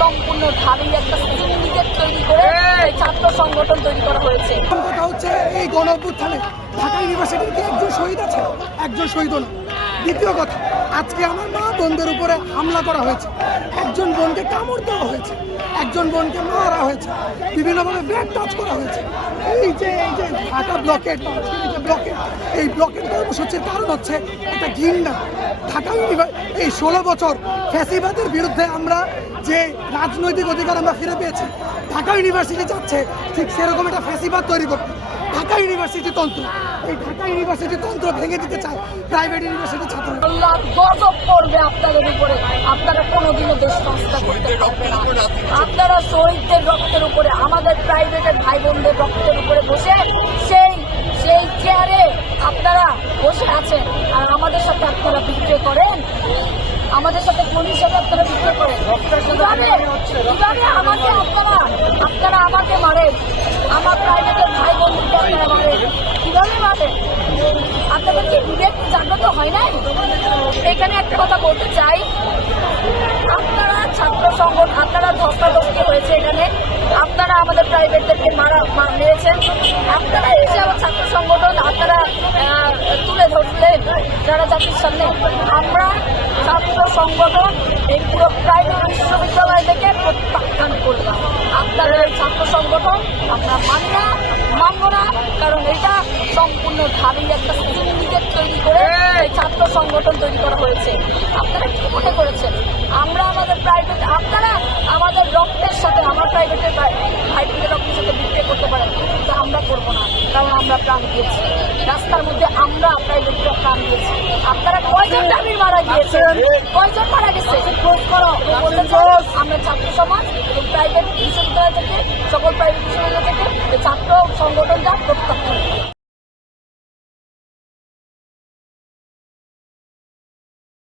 সম্পূর্ণ ঢাবি একটা সিন্ডিকেট তৈরি করে এই ছাত্র সংগঠন তৈরি করা হয়েছে। কথা হচ্ছে এই গণ-অভ্যুত্থানে ঢাকা ইউনিভার্সিটিতে একজন শহীদ আছে, একজন শহীদ না। দ্বিতীয় কথা, আজকে আমার মা বোনদের উপরে হামলা করা হয়েছে, একজন বোনকে কামড় দেওয়া হয়েছে, একজন বোনকে মারা হয়েছে, বিভিন্নভাবে ব্যাগ টাচ করা হয়েছে। এই যে ঢাকা ব্লকেট এই ব্লকেট কর্মসূচির কারণ হচ্ছে একটা ঘৃণা। ঢাকা এই 16 বছর ফ্যাসিবাদের বিরুদ্ধে আমরা যে রাজনৈতিক অধিকার আমরা ফিরে পেয়েছি, ঢাকা ইউনিভার্সিটি চাচ্ছে ঠিক সেরকম একটা ফ্যাসিবাদ তৈরি করতে। ঢাকা ইউনিভার্সিটি তন্ত্র, এই ঢাকা ইউনিভার্সিটি তন্ত্র ভেঙে দিতে চায় প্রাইভেট ইউনিভার্সিটি ছাত্র। আল্লাহ গজব করবে আপনাদের উপরে, আপনারা কোনোদিনও দেশ সংস্থা করতে পারবেন না। আপনারা শহীদদের রক্তের উপরে, আমাদের প্রাইভেটের ভাই বোনদের রক্তের উপরে বসে সেই চেয়ারে আপনারা বসে আছেন, আর আমাদের সাথে আপনারা বিক্রয় করেন, আমাদের সাথে পুলিশ আপনারা বিক্রয় করেন। কিভাবে আমাকে আপনারা আমাকে মারেন, আমার প্রাইভেটের ভাই বোনদেরকে আপনারা মারেন, কিভাবে মারেন? আপনাদের কি বিবেক জাগ্রত হয় নাই? এখানে একটা কথা বলতে চাই, আপনারা ছাত্র সংগঠন, আপনারা ধস্তাধস্তি হয়েছে এখানে, আপনারা আমাদের প্রাইভেটদেরকে মেরেছেন, আপনারা এই যে আমার ছাত্র সংগঠন আপনারা তুলে ধরলেন যারা জাতির সামনে। আমরা ছাত্র সংগঠন এই পুরো প্রাইভেট বিশ্ববিদ্যালয় থেকে প্রত্যাখ্যান করলাম। আপনাদের ছাত্র সংগঠন আমরা মানব না, কারণ এটা সম্পূর্ণ ঢাবি একটা সিন্ডিকেট তৈরি করে এই ছাত্র সংগঠন তৈরি করা হয়েছে। আপনারা কি মনে করেছেন আমরা আমাদের প্রাইভেট, আপনারা আমাদের রক্তের সাথে, আমার প্রাইভেটের ভাইদের রক্তের সাথে বিক্রি করতে পারেন, কিন্তু আমরা করবো না, কারণ আমরা প্রাণ দিয়েছি রাস্তার মধ্যে, আমরা প্রাইভেটরা প্রাণ দিয়েছি। আপনারা কয়জন দাবি মারা গিয়েছে, কয়জন মারা গেছে খোঁজ করো। আমরা ছাত্র সমাজ এবং প্রাইভেট বিশ্ববিদ্যালয় থেকে, সকল প্রাইভেট বিশ্ববিদ্যালয় থেকে ছাত্র সংগঠনটা প্রত্যাখ্যান